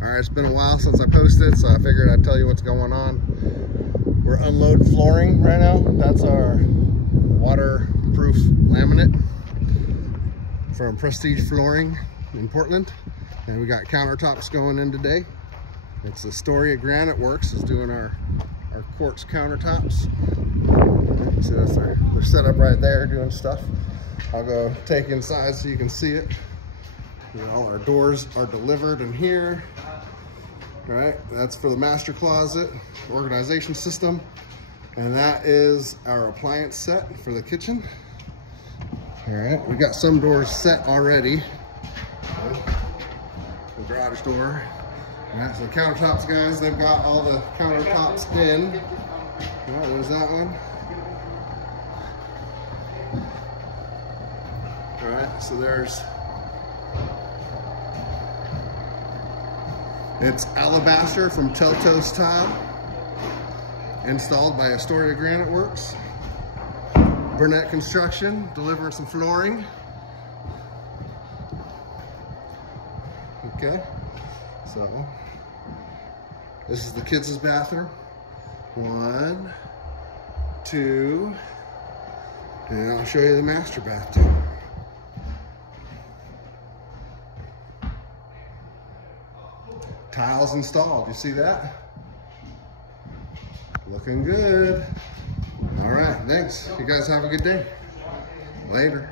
All right, it's been a while since I posted, so I figured I'd tell you what's going on. We're unloading flooring right now. That's our waterproof laminate from Prestige Flooring in Portland. And we got countertops going in today. It's Astoria Granite Works is doing our quartz countertops. So that's they're set up right there doing stuff. I'll go take inside so you can see it. All our doors are delivered in here. All right, that's for the master closet organization system. And that is our appliance set for the kitchen. All right, we got some doors set already. The garage door. All right, so the countertops, guys, they've got all the countertops in. All right, there's that one. All right, so it's alabaster from Teltos Tile, installed by Astoria Granite Works. Burnett Construction, delivering some flooring. Okay, so this is the kids' bathroom. 1, 2, and I'll show you the master bathroom. Tiles installed, you see that? Looking good. All right, thanks. You guys have a good day. Later.